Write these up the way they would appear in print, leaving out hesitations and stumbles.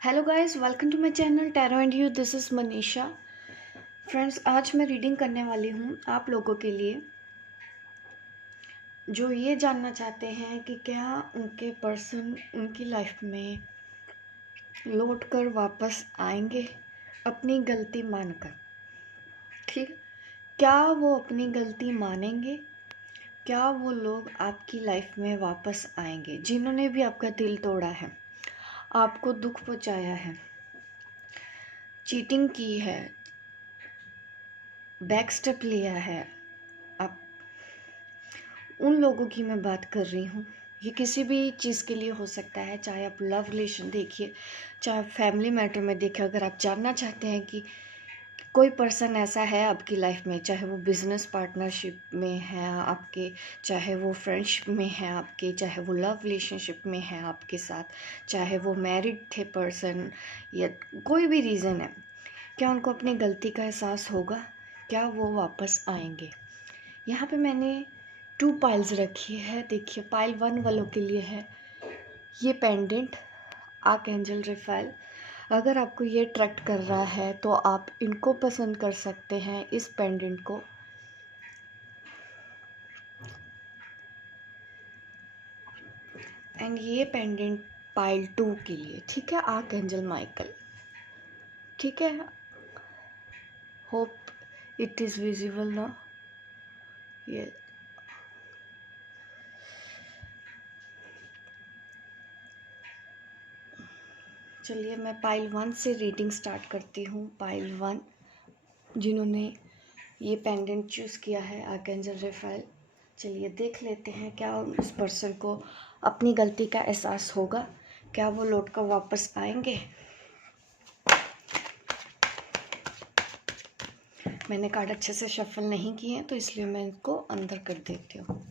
Hello guys, welcome to my channel tarot and you. This is Manisha. Friends, आज मैं reading करने वाली हूँ आप लोगों के लिए जो ये जानना चाहते हैं कि क्या उनके पर्सन उनकी लाइफ में लौट कर वापस आएंगे अपनी गलती मानकर। ठीक है, क्या वो अपनी गलती मानेंगे? क्या वो लोग आपकी लाइफ में वापस आएंगे जिन्होंने भी आपका दिल तोड़ा है, आपको दुख पहुँचाया है, चीटिंग की है, बैक स्टेप लिया है? आप उन लोगों की मैं बात कर रही हूँ। ये किसी भी चीज़ के लिए हो सकता है, चाहे आप लव रिलेशन देखिए, चाहे फैमिली मैटर में देखिए। अगर आप जानना चाहते हैं कि कोई पर्सन ऐसा है आपकी लाइफ में, चाहे वो बिजनेस पार्टनरशिप में है आपके, चाहे वो फ्रेंडशिप में है आपके, चाहे वो लव रिलेशनशिप में है आपके साथ, चाहे वो मैरिड थे पर्सन, या कोई भी रीज़न है, क्या उनको अपनी गलती का एहसास होगा? क्या वो वापस आएंगे? यहाँ पे मैंने 2 पाइल्स रखी है। देखिए, पाइल 1 वालों के लिए है ये पेंडेंट आर्कएंजल रेफाइल। अगर आपको ये अट्रैक्ट कर रहा है तो आप इनको पसंद कर सकते हैं, इस पेंडेंट को। एंड ये पेंडेंट पाइल 2 के लिए, ठीक है, आर्कएंजल माइकल। ठीक है, होप इट इज़ विजिबल ना। ये चलिए, मैं पाइल 1 से रीडिंग स्टार्ट करती हूँ। पाइल 1 जिन्होंने ये पेंडेंट चूज़ किया है आर्कएंजल रेफाइल, चलिए देख लेते हैं क्या उस पर्सन को अपनी गलती का एहसास होगा। क्या वो लौट कर वापस आएंगे? मैंने कार्ड अच्छे से शफल नहीं किए हैं तो इसलिए मैं इनको अंदर कर देती हूँ।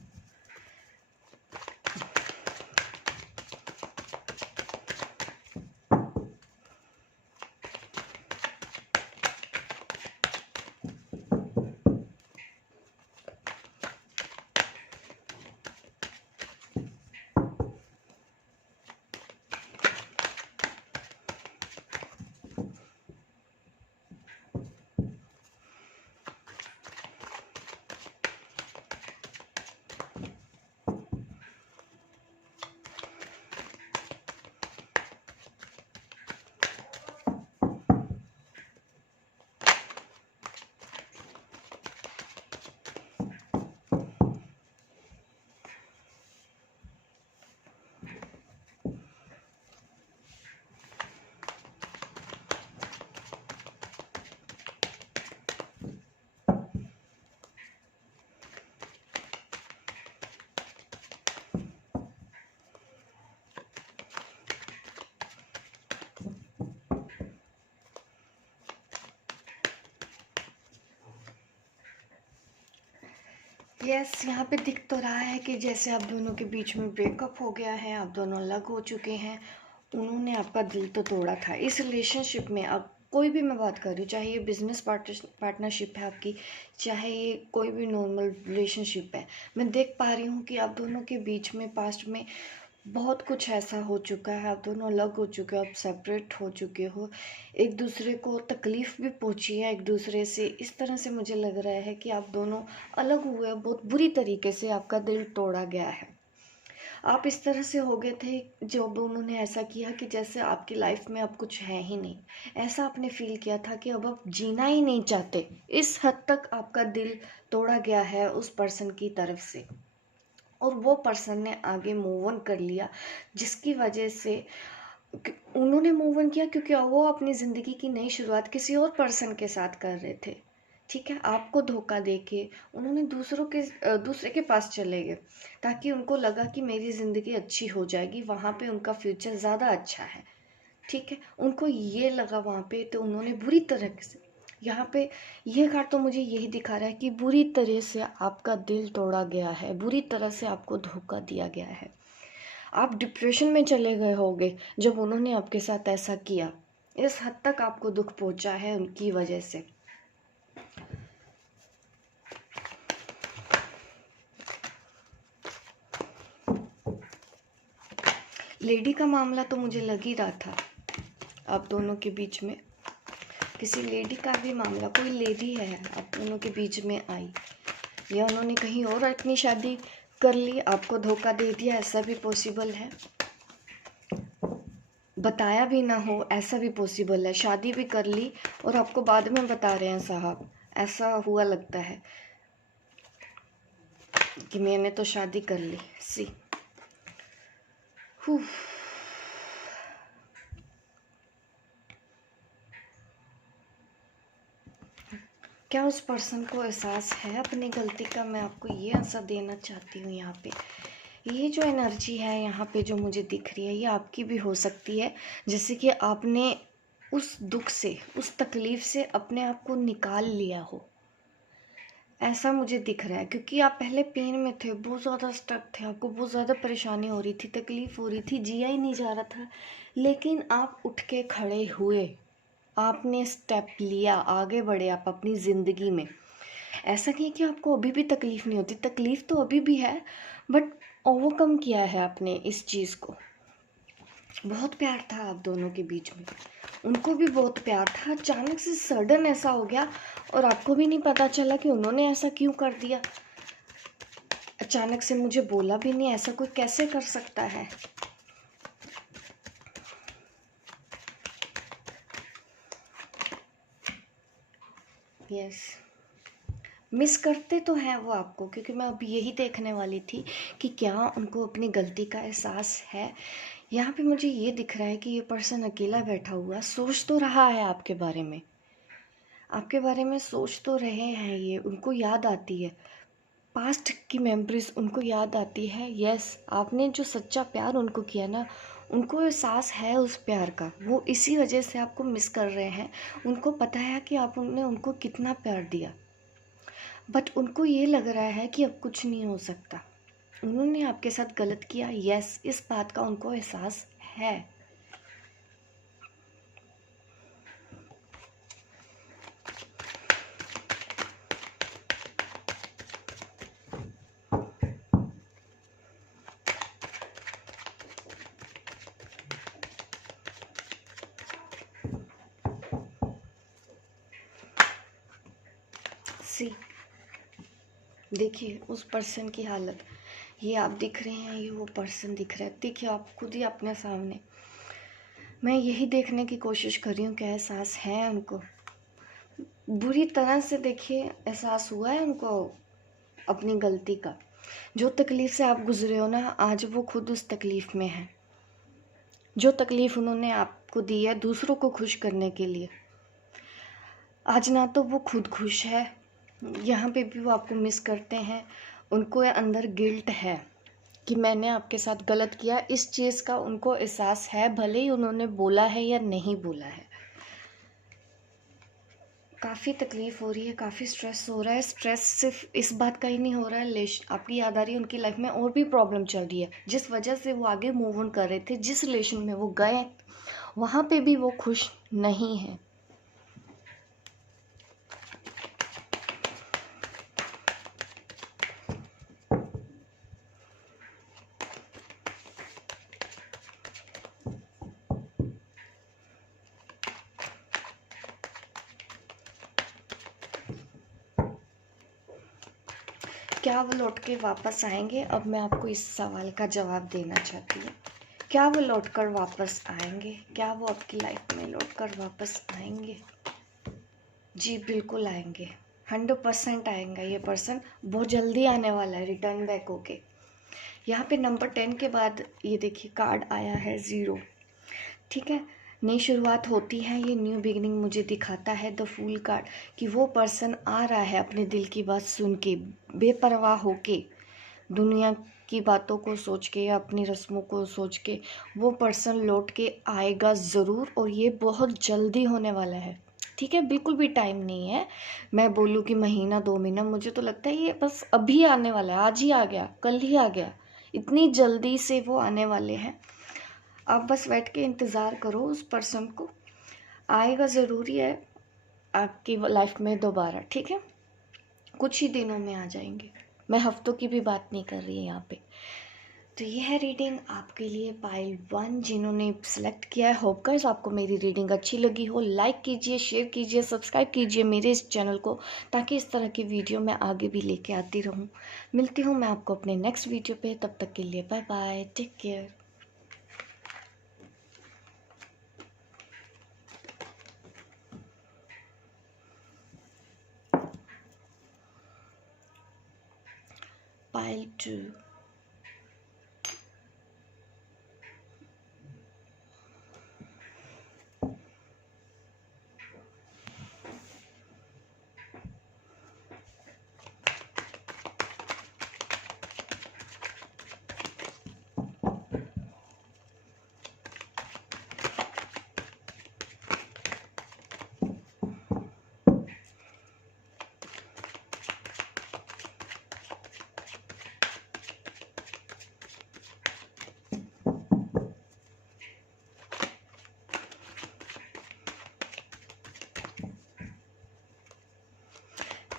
यस, यहाँ पे दिख तो रहा है कि जैसे आप दोनों के बीच में ब्रेकअप हो गया है, आप दोनों अलग हो चुके हैं। उन्होंने आपका दिल तो तोड़ा था इस रिलेशनशिप में। अब कोई भी मैं बात कर रही हूँ, चाहे ये बिजनेस पार्टनरशिप है आपकी, चाहे ये कोई भी नॉर्मल रिलेशनशिप है, मैं देख पा रही हूँ कि आप दोनों के बीच में पास्ट में बहुत कुछ ऐसा हो चुका है। आप दोनों अलग हो चुके हो, आप सेपरेट हो चुके हो, एक दूसरे को तकलीफ़ भी पहुंची है एक दूसरे से। इस तरह से मुझे लग रहा है कि आप दोनों अलग हुए, बहुत बुरी तरीके से आपका दिल तोड़ा गया है। आप इस तरह से हो गए थे जब उन्होंने ऐसा किया कि जैसे आपकी लाइफ में अब कुछ है ही नहीं। ऐसा आपने फील किया था कि अब आप जीना ही नहीं चाहते। इस हद तक आपका दिल तोड़ा गया है उस पर्सन की तरफ से, और वो पर्सन ने आगे मूव ऑन कर लिया, जिसकी वजह से उन्होंने मूव ऑन किया क्योंकि वो अपनी ज़िंदगी की नई शुरुआत किसी और पर्सन के साथ कर रहे थे। ठीक है, आपको धोखा देके उन्होंने दूसरे के पास चले गए, ताकि उनको लगा कि मेरी ज़िंदगी अच्छी हो जाएगी, वहाँ पे उनका फ्यूचर ज़्यादा अच्छा है। ठीक है, उनको ये लगा वहाँ पे, तो उन्होंने बुरी तरह से, यहाँ पे ये कार्ड तो मुझे यही दिखा रहा है कि बुरी तरह से आपका दिल तोड़ा गया है, बुरी तरह से आपको धोखा दिया गया है। आप डिप्रेशन में चले गए होगे जब उन्होंने आपके साथ ऐसा किया। इस हद तक आपको दुख पहुंचा है उनकी वजह से। लेडी का मामला तो मुझे लग ही रहा था, आप दोनों के बीच में किसी लेडी का भी मामला, कोई लेडी है आप दोनों के बीच में आई, या उन्होंने कहीं और अपनी शादी कर ली, आपको धोखा दे दिया, ऐसा भी पॉसिबल है। बताया भी ना हो, ऐसा भी पॉसिबल है। शादी भी कर ली और आपको बाद में बता रहे हैं साहब, ऐसा हुआ लगता है कि मैंने तो शादी कर ली। सी क्या उस पर्सन को एहसास है अपनी गलती का? मैं आपको ये आंसर देना चाहती हूँ। यहाँ पे ये जो एनर्जी है यहाँ पे जो मुझे दिख रही है, ये आपकी भी हो सकती है। जैसे कि आपने उस दुख से, उस तकलीफ़ से अपने आप को निकाल लिया हो, ऐसा मुझे दिख रहा है। क्योंकि आप पहले पेन में थे, बहुत ज़्यादा स्ट्रक थे, आपको बहुत ज़्यादा परेशानी हो रही थी, तकलीफ़ हो रही थी, जिया ही नहीं जा रहा था। लेकिन आप उठ के खड़े हुए, आपने स्टेप लिया, आगे बढ़े आप अपनी ज़िंदगी में। ऐसा नहीं है कि आपको अभी भी तकलीफ़ नहीं होती, तकलीफ़ तो अभी भी है, बट ओवरकम किया है आपने इस चीज़ को। बहुत प्यार था आप दोनों के बीच में, उनको भी बहुत प्यार था। अचानक से सडन ऐसा हो गया और आपको भी नहीं पता चला कि उन्होंने ऐसा क्यों कर दिया। अचानक से मुझे बोला भी नहीं, ऐसा कोई कैसे कर सकता है? यस, मिस करते तो हैं वो आपको, क्योंकि मैं अब यही देखने वाली थी कि क्या उनको अपनी गलती का एहसास है। यहाँ पे मुझे ये दिख रहा है कि ये पर्सन अकेला बैठा हुआ सोच तो रहा है आपके बारे में, आपके बारे में सोच तो रहे हैं ये, उनको याद आती है, पास्ट की मेमोरीज उनको याद आती है। यस, आपने जो सच्चा प्यार उनको किया ना, उनको एहसास है उस प्यार का, वो इसी वजह से आपको मिस कर रहे हैं। उनको पता है कि आपने उनको कितना प्यार दिया, बट उनको ये लग रहा है कि अब कुछ नहीं हो सकता। उन्होंने आपके साथ गलत किया, यस, इस बात का उनको एहसास है। सी, देखिए उस पर्सन की हालत, ये आप दिख रहे हैं, ये वो पर्सन दिख रहा है। देखिए आप खुद ही अपने सामने, मैं यही देखने की कोशिश कर रही हूँ क्या एहसास है उनको। बुरी तरह से देखिए एहसास हुआ है उनको अपनी गलती का। जो तकलीफ़ से आप गुजरे हो ना, आज वो खुद उस तकलीफ़ में है। जो तकलीफ़ उन्होंने आपको दी है दूसरों को खुश करने के लिए, आज ना तो वो खुद खुश है, यहाँ पे भी वो आपको मिस करते हैं। उनको अंदर गिल्ट है कि मैंने आपके साथ गलत किया, इस चीज़ का उनको एहसास है, भले ही उन्होंने बोला है या नहीं बोला है। काफ़ी तकलीफ़ हो रही है, काफ़ी स्ट्रेस हो रहा है। स्ट्रेस सिर्फ इस बात का ही नहीं हो रहा है, आपकी याद आ रही है उनकी लाइफ में और भी प्रॉब्लम चल रही है, जिस वजह से वो आगे मूव ऑन कर रहे थे, जिस रिलेशन में वो गए वहाँ पे भी वो खुश नहीं है। क्या वो लौट के वापस आएंगे? अब मैं आपको इस सवाल का जवाब देना चाहती हूँ। क्या वो लौट कर वापस आएंगे? क्या वो आपकी लाइफ में लौट कर वापस आएंगे? जी बिल्कुल आएंगे, 100% आएंगे। ये पर्सन बहुत जल्दी आने वाला है रिटर्न बैक होके। यहाँ पे नंबर 10 के बाद ये देखिए कार्ड आया है 0। ठीक है, नई शुरुआत होती है, ये न्यू बिगिनिंग मुझे दिखाता है द फूल कार्ड, कि वो पर्सन आ रहा है अपने दिल की बात सुन के, बेपरवाह होके, दुनिया की बातों को सोच के या अपनी रस्मों को सोच के वो पर्सन लौट के आएगा ज़रूर, और ये बहुत जल्दी होने वाला है। ठीक है, बिल्कुल भी टाइम नहीं है मैं बोलूँ कि महीना 2 महीना, मुझे तो लगता है ये बस अभी आने वाला है, आज ही आ गया, कल ही आ गया, इतनी जल्दी से वो आने वाले हैं। आप बस बैठ के इंतज़ार करो, उस पर्सन को आएगा ज़रूरी है आपकी लाइफ में दोबारा। ठीक है, कुछ ही दिनों में आ जाएंगे, मैं हफ्तों की भी बात नहीं कर रही यहाँ पे। तो ये है रीडिंग आपके लिए पाइल 1 जिन्होंने सेलेक्ट किया है। होप गाइस आपको मेरी रीडिंग अच्छी लगी हो। लाइक कीजिए, शेयर कीजिए, सब्सक्राइब कीजिए मेरे इस चैनल को, ताकि इस तरह की वीडियो मैं आगे भी लेके आती रहूं। मिलती हूं मैं आपको अपने नेक्स्ट वीडियो पे, तब तक के लिए bye bye, take care. Pile 2।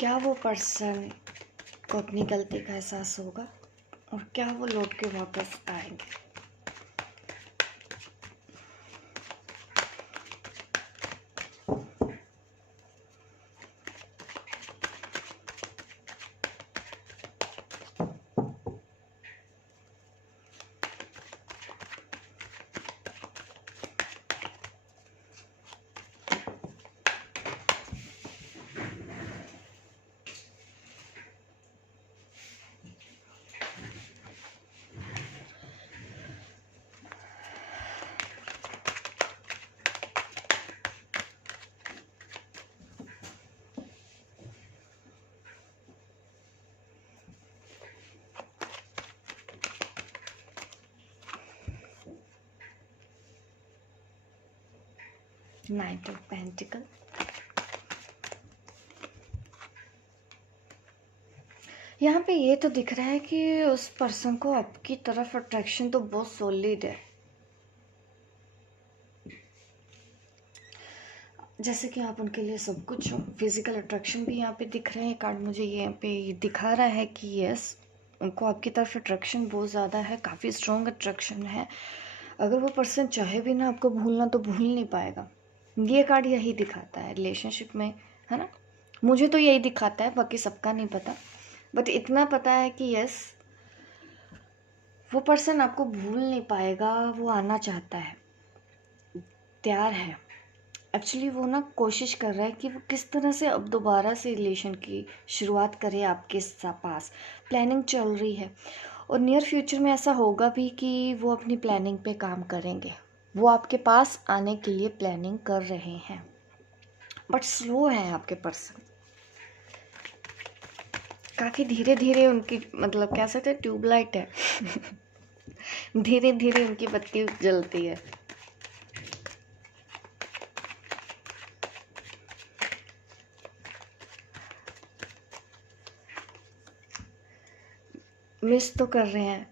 क्या वो पर्सन को अपनी गलती का एहसास होगा और क्या वो लौट के वापस आएंगे? Night of pentacle. यहाँ पे ये तो दिख रहा है कि उस पर्सन को आपकी तरफ अट्रैक्शन तो बहुत सॉलिड है। जैसे कि आप उनके लिए सब कुछ हो। फिजिकल अट्रैक्शन भी यहाँ पे दिख रहे हैं। कार्ड मुझे यहाँ पे दिखा रहा है कि यस, उनको आपकी तरफ अट्रैक्शन बहुत ज़्यादा है, काफ़ी स्ट्रॉन्ग अट्रैक्शन है। अगर वो पर्सन चाहे भी ना आपको भूलना तो भूल नहीं पाएगा। ये कार्ड यही दिखाता है रिलेशनशिप में, है ना। मुझे तो यही दिखाता है, बाकी सबका नहीं पता, बट इतना पता है कि यस, वो पर्सन आपको भूल नहीं पाएगा। वो आना चाहता है, तैयार है। एक्चुअली वो ना कोशिश कर रहा है कि वो किस तरह से अब दोबारा से रिलेशन की शुरुआत करे आपके पास। प्लानिंग चल रही है और नियर फ्यूचर में ऐसा होगा भी कि वो अपनी प्लानिंग पे काम करेंगे। वो आपके पास आने के लिए प्लानिंग कर रहे हैं, बट स्लो है आपके पर्सन। काफ़ी धीरे धीरे उनकी, मतलब कह सकते हैं ट्यूबलाइट है धीरे धीरे उनकी बत्ती जलती है। मिस तो कर रहे हैं।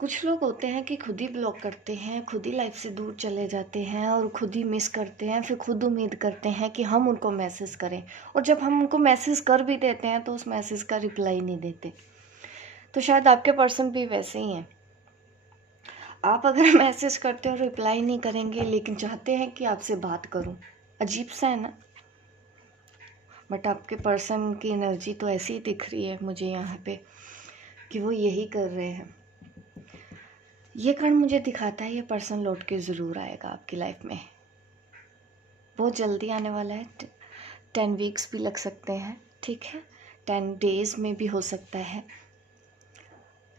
कुछ लोग होते हैं कि खुद ही ब्लॉक करते हैं, खुद ही लाइफ से दूर चले जाते हैं और खुद ही मिस करते हैं। फिर खुद उम्मीद करते हैं कि हम उनको मैसेज करें, और जब हम उनको मैसेज कर भी देते हैं तो उस मैसेज का रिप्लाई नहीं देते। तो शायद आपके पर्सन भी वैसे ही हैं। आप अगर मैसेज करते हो रिप्लाई नहीं करेंगे, लेकिन चाहते हैं कि आपसे बात करूं। अजीब सा है ना। बट आपके पर्सन की एनर्जी तो ऐसी ही दिख रही है मुझे यहाँ पे कि वो यही कर रहे हैं। ये कार्ड मुझे दिखाता है ये पर्सन लौट के ज़रूर आएगा आपकी लाइफ में। बहुत जल्दी आने वाला है। 10 वीक्स भी लग सकते हैं, ठीक है, 10 डेज़ में भी हो सकता है।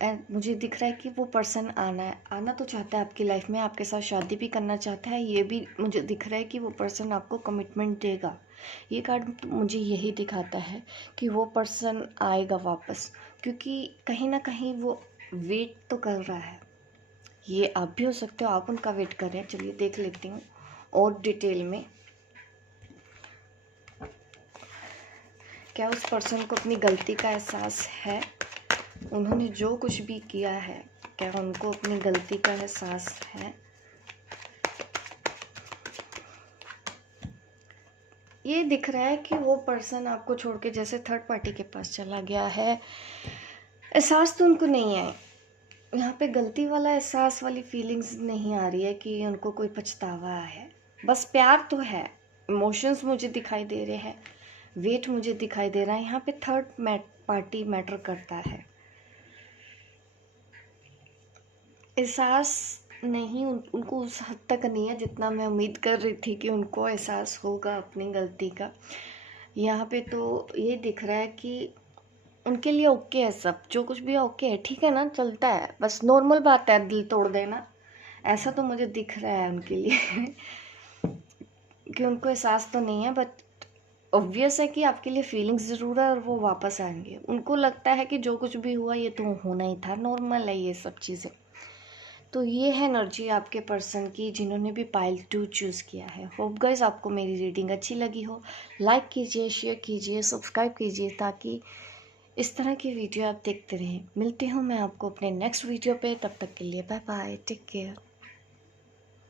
एंड मुझे दिख रहा है कि वो पर्सन आना तो चाहता है आपकी लाइफ में, आपके साथ शादी भी करना चाहता है। ये भी मुझे दिख रहा है कि वो पर्सन आपको कमिटमेंट देगा। ये कार्ड मुझे यही दिखाता है कि वो पर्सन आएगा वापस, क्योंकि कहीं ना कहीं वो वेट तो कर रहा है। ये आप भी हो सकते हो, आप उनका वेट कर रहे हैं। चलिए देख लेती हूँ और डिटेल में। क्या उस पर्सन को अपनी गलती का एहसास है? उन्होंने जो कुछ भी किया है, क्या उनको अपनी गलती का एहसास है? ये दिख रहा है कि वो पर्सन आपको छोड़ के जैसे थर्ड पार्टी के पास चला गया है। एहसास तो उनको नहीं है, यहाँ पे गलती वाला एहसास वाली फीलिंग्स नहीं आ रही है कि उनको कोई पछतावा है। बस प्यार तो है, इमोशंस मुझे दिखाई दे रहे हैं, वेट मुझे दिखाई दे रहा है। यहाँ पे थर्ड पार्टी मैटर करता है। एहसास नहीं, उनको उस हद तक नहीं है जितना मैं उम्मीद कर रही थी कि उनको एहसास होगा अपनी गलती का। यहाँ पे तो ये दिख रहा है कि उनके लिए ओके है, सब जो कुछ भी है ओके है, ठीक है ना, चलता है, बस नॉर्मल बात है दिल तोड़ देना। ऐसा तो मुझे दिख रहा है उनके लिए कि उनको एहसास तो नहीं है, बट ऑब्वियस है कि आपके लिए फीलिंग्स ज़रूर है और वो वापस आएंगे। उनको लगता है कि जो कुछ भी हुआ ये तो होना ही था, नॉर्मल है ये सब चीज़ें। तो ये है एनर्जी आपके पर्सन की जिन्होंने भी पाइल 2 चूज़ किया है। होप गाइस आपको मेरी रीडिंग अच्छी लगी हो। लाइक कीजिए, शेयर कीजिए, सब्सक्राइब कीजिए ताकि इस तरह की वीडियो आप देखते रहें। मिलती हूँ मैं आपको अपने नेक्स्ट वीडियो पे, तब तक के लिए बाय बाय, टेक केयर।